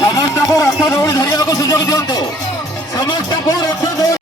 ସମସ୍ତଙ୍କୁ ରଥ ଦୌଡ଼ି ଧରିବାକୁ ସୁଯୋଗ ଦିଅନ୍ତୁ। ସମସ୍ତଙ୍କୁ ରଥ ଦୌଡ଼ି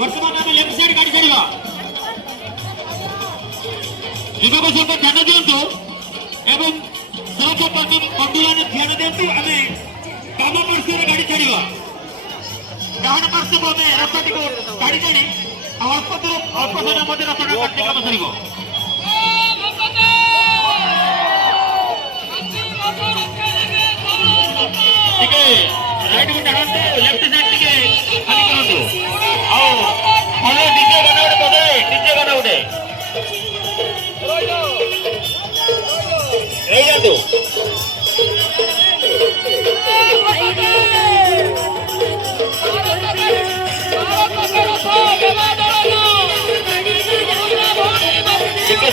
बर्तमान आम लेफ्ट साइड गाड़ी चढ़ा युवक संघ ध्यान दिंतु एवं सड़क बंधु ध्यान दिंतु आम बाम पार्श्व गाड़ी चढ़ा डाण पार्श्व आम रथ टी गाड़ी टाणी अल्प समय मध्य रथ काम सर राइट को टाणु लेफ्ट साइड टे खाली करूँ भले डीजे गाना गोटे बजाए डीजे गाना गोटे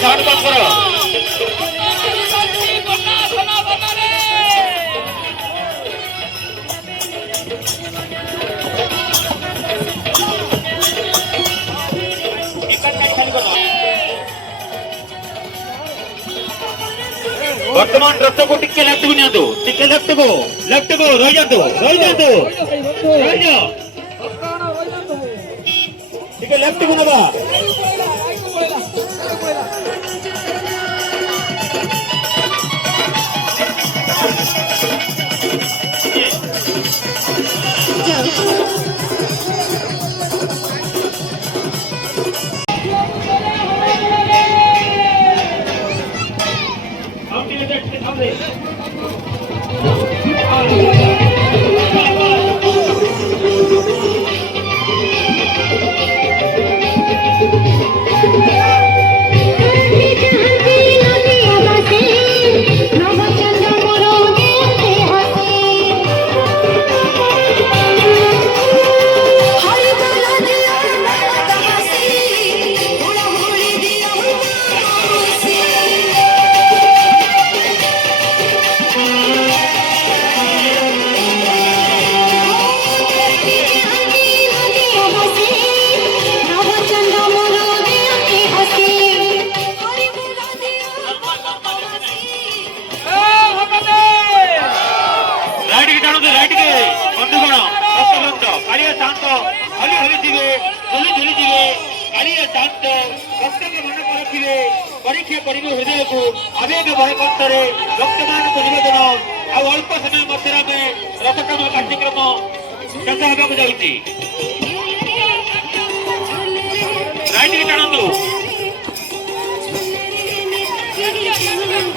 साउंड कम करो वर्तमान रथ को टिके लेफ्ट को नियंतु टिके लेफ्ट को रही जातु रही जाओ टिके लेफ्ट को नबा परीक्षा कर हृदय को आवेग भय कंठे रक्तमान को निवेदन अल्प समय मध्य रथकाम कार्यक्रम शेष होगा जाऊँगी राइट टाणु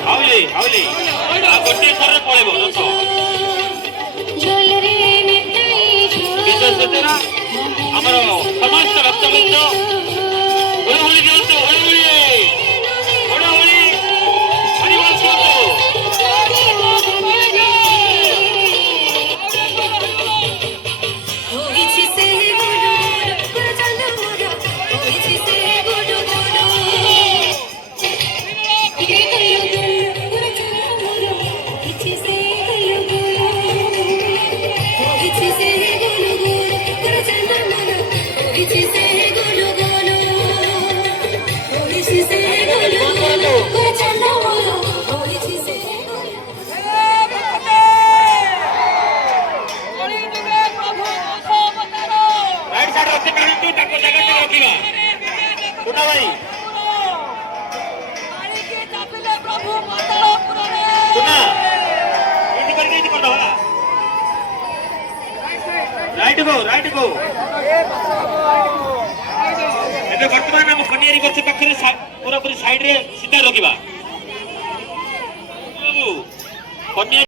हाउली हाउली गोटे थर पड़े रथ विशेष सूचना आमर समस्त भक्तवृंद हुड़हुड़ी दिंतु राइट गो एबे वर्तमान हम कन्यारी गछ पाखरे पूरा पूरी साइड रे सीधा रखिबा कन्या